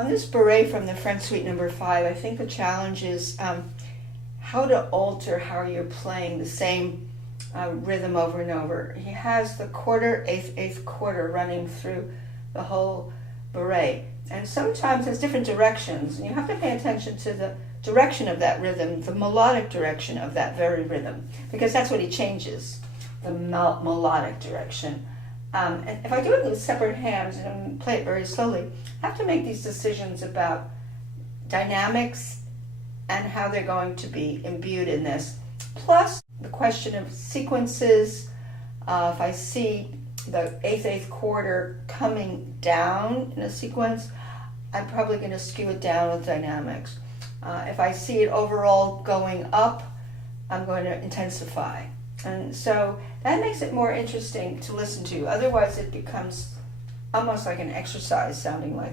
On this Bourree from the French Suite No. 5, I think the challenge is how to alter how you're playing the same rhythm over and over. He has the quarter, eighth quarter running through the whole Bourree. And sometimes there's different directions, and you have to pay attention to the direction of that rhythm, the melodic direction of that very rhythm, because that's what he changes, the melodic direction. And if I do it with separate hands and play it very slowly, I have to make these decisions about dynamics and how they're going to be imbued in this. Plus, the question of sequences. If I see the eighth quarter coming down in a sequence, I'm probably going to skew it down with dynamics. If I see it overall going up, I'm going to intensify. And so that makes it more interesting to listen to. Otherwise, it becomes almost like an exercise sounding like.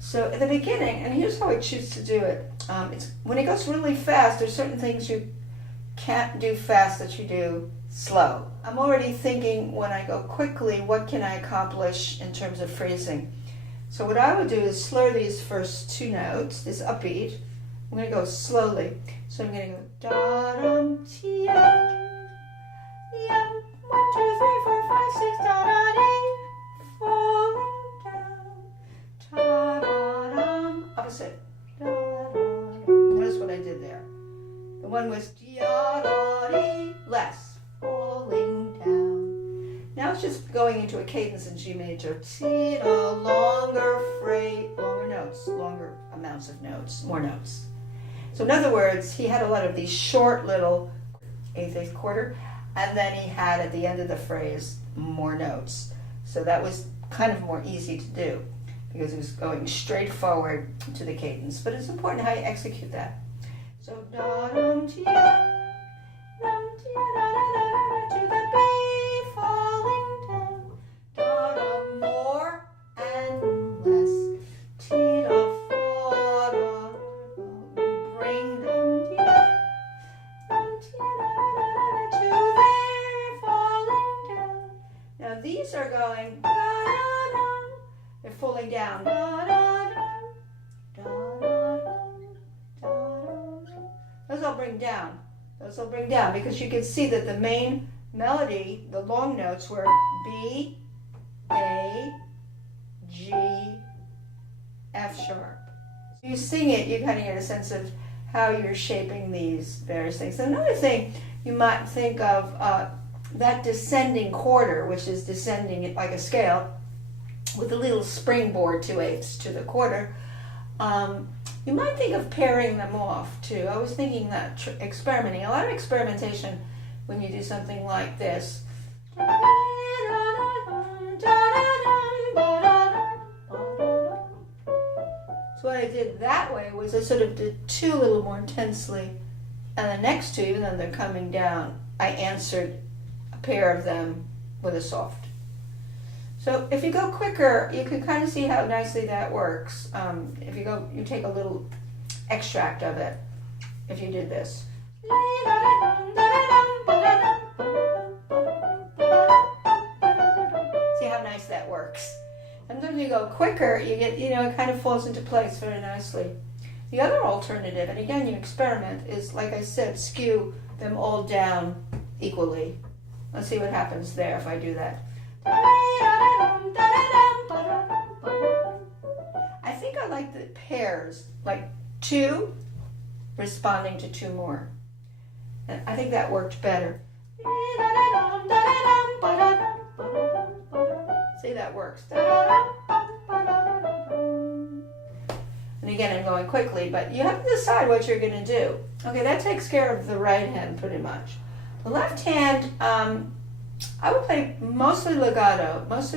So at the beginning, and here's how I choose to do it. It's when it goes really fast, there's certain things you can't do fast that you do slow. I'm already thinking when I go quickly, what can I accomplish in terms of phrasing? So what I would do is slur these first two notes, this upbeat. I'm going to go slowly. So I'm going to go da-dum-tia. Yeah, 1, 2, 3, 4, 5, 6, da da dee, falling down, ta da dum. Opposite. Da da. Notice what I did there. The one was da da dee, less, falling down. Now it's just going into a cadence in G major. T da, longer phrase, longer notes, longer amounts of notes, more notes. So in other words, he had a lot of these short little eighth quarter. And then he had, at the end of the phrase, more notes. So that was kind of more easy to do because it was going straight forward to the cadence. But it's important how you execute that. So da-dum-tia, dum-tia, da-da-da-da, to the B, falling down. Da-dum, more and less. Ti-da, fa-da, bring dum-tia, dum-tia, da-da-da-da, to there, falling down. Now these are going da-da-dum. They're falling down. Da-da-dum, da-da-dum, da-da-dum. Those I'll bring down. Those I'll bring down because you can see that the main melody, the long notes were B, A, G, F sharp. You sing it, you kind of get a sense of how you're shaping these various things. Another thing you might think of, that descending quarter, which is descending like a scale, with a little springboard 2/8 to the quarter. You might think of pairing them off too. I was thinking that experimenting, a lot of experimentation when you do something like this. So what I did that way was I sort of did two a little more intensely, and the next two, even though they're coming down, I answered a pair of them with a soft. So if you go quicker, you can kind of see how nicely that works. If you go, you take a little extract of it. If you did this. See how nice that works. Sometimes you go quicker, you get, it kind of falls into place very nicely. The other alternative, and again you experiment, is like I said, skew them all down equally. Let's see what happens there if I do that. I think I like the pairs, like two responding to two more. And I think that worked better. See, that works. And again, I'm going quickly, but you have to decide what you're going to do. Okay, that takes care of the right hand pretty much. The left hand, I would play mostly legato, because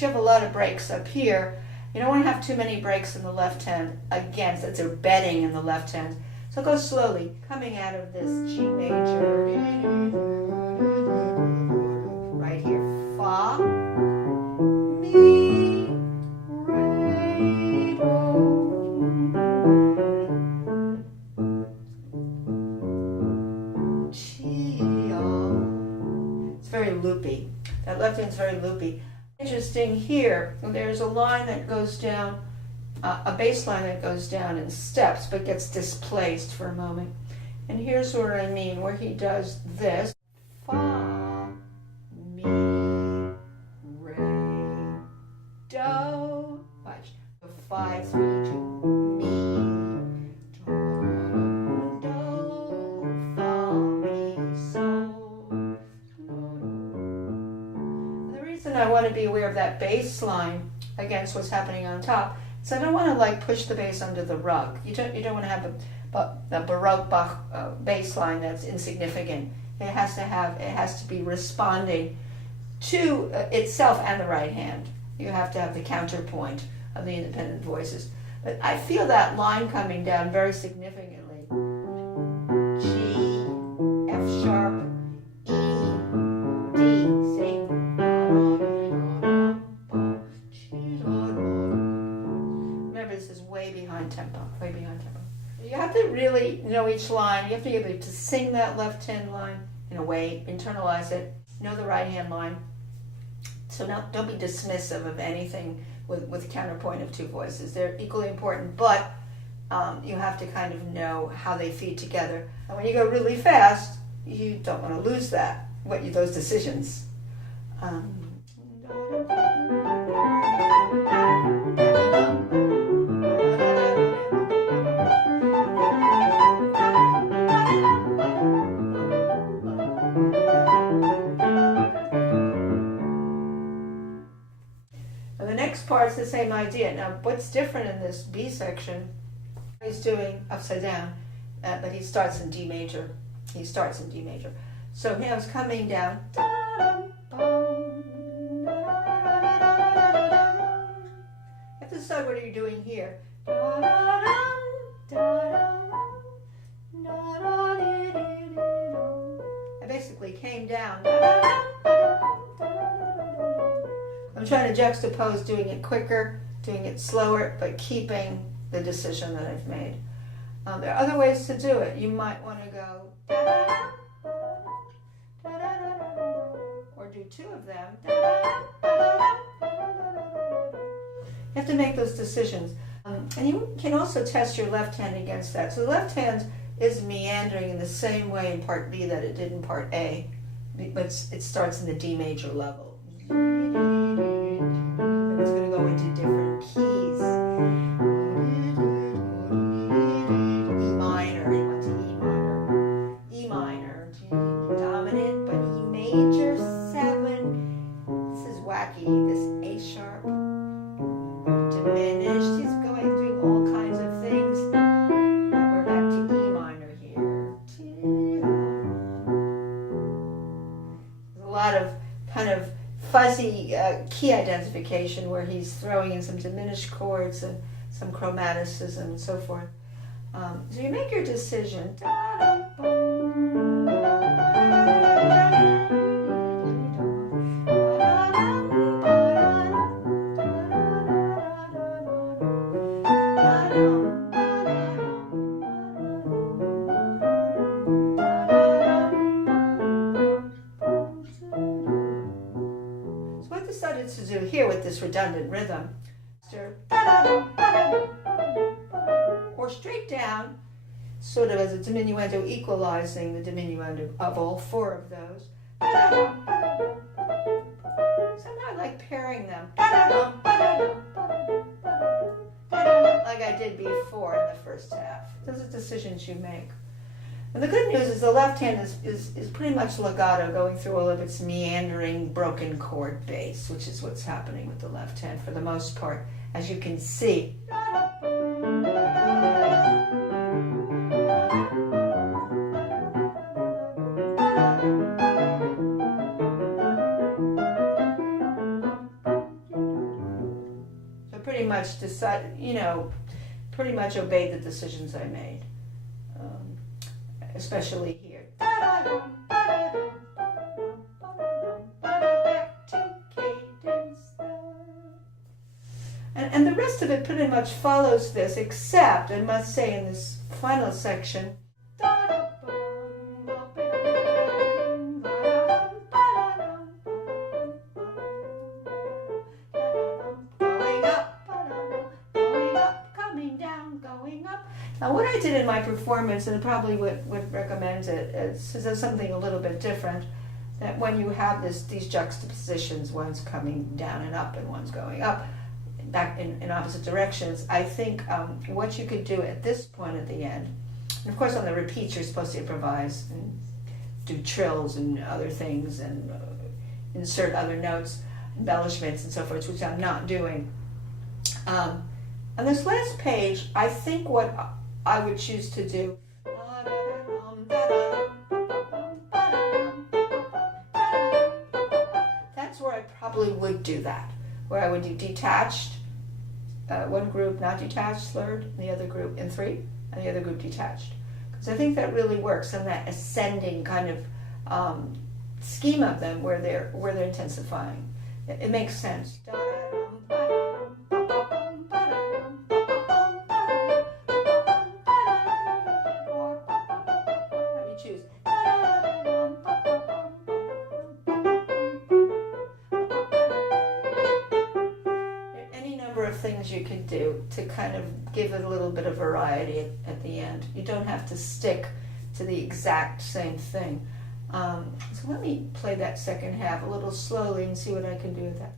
you have a lot of breaks up here. You don't want to have too many breaks in the left hand. Again, since they're bedding in the left hand. So go slowly, coming out of this G major. Right here, Fa, Mi, Re, Do, Tia. It's very loopy. That left hand's very loopy. Interesting here, there's a line that goes down a bass line that goes down in steps but gets displaced for a moment. And here's what I mean, where he does this. Fa, mi, re, do. Watch. 5, 3, 2, mi, do, fa, mi, sol. The reason I want to be aware of that bass line against what's happening on top, so I don't want to like push the bass under the rug. You don't want to have a Baroque Bach bass line that's insignificant. It has to be responding to itself and the right hand. You have to have the counterpoint of the independent voices. But I feel that line coming down very significantly. G, F sharp, E, D. See? Remember, this is way behind tempo. You have to really know each line. You have to be able to sing that left hand line in a way, internalize it, know the right hand line. So don't be dismissive of anything with counterpoint of two voices. They're equally important, but you have to kind of know how they feed together. And when you go really fast, you don't want to lose those decisions. Part's the same idea. Now, what's different in this B section, he's doing upside down, but he starts in D major. So he was coming down. You have to decide what are you doing here. I basically came down. I'm trying to juxtapose doing it quicker, doing it slower, but keeping the decision that I've made. There are other ways to do it. You might want to go or do two of them. You have to make those decisions. And you can also test your left hand against that. So the left hand is meandering in the same way in part B that it did in part A, but it starts in the D major level. It's going to go into different keys. E minor, he went to E minor, G dominant, but E major 7. This is wacky. This A sharp, diminished. He's doing all kinds of things. Now we're back to E minor here. There's a lot of kind of fuzzy key identification where he's throwing in some diminished chords and some chromaticism and so forth. So you make your decision. To do here with this redundant rhythm, or straight down, sort of as a diminuendo, equalizing the diminuendo of all 4 of those. Somehow I like pairing them, like I did before in the first half. Those are decisions you make. And the good news is the left hand is pretty much legato, going through all of its meandering, broken chord bass, which is what's happening with the left hand for the most part, as you can see. So pretty much pretty much obeyed the decisions I made. Especially here. And the rest of it pretty much follows this, except, I must say, in this final section, going up, going up. Now what I did in my performance, and probably would recommend it, is there's something a little bit different, that when you have these juxtapositions, one's coming down and up and one's going up, back in opposite directions, I think what you could do at this point at the end, and of course on the repeats you're supposed to improvise and do trills and other things and insert other notes, embellishments and so forth, which I'm not doing. On this last page, I think what I would choose to do, that's where I probably would do that, where I would do detached, one group not detached, third, and the other group in three, and the other group detached. Because I think that really works in that ascending kind of scheme of them where they're intensifying. It makes sense. Things you can do to kind of give it a little bit of variety at the end. You don't have to stick to the exact same thing. So let me play that second half a little slowly and see what I can do with that.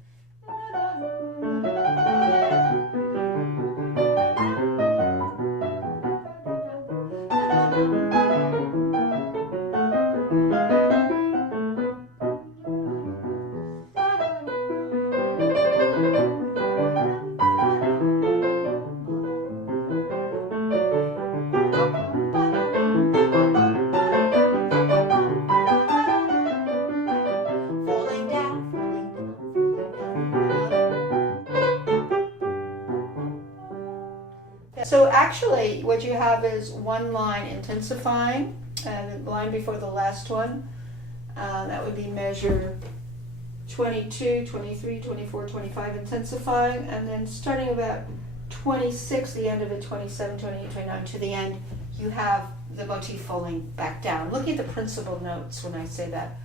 So actually what you have is one line intensifying, and the line before the last one, that would be measure 22, 23, 24, 25 intensifying, and then starting about 26, the end of it, 27, 28, 29 to the end, you have the motif falling back down. Look at the principal notes when I say that.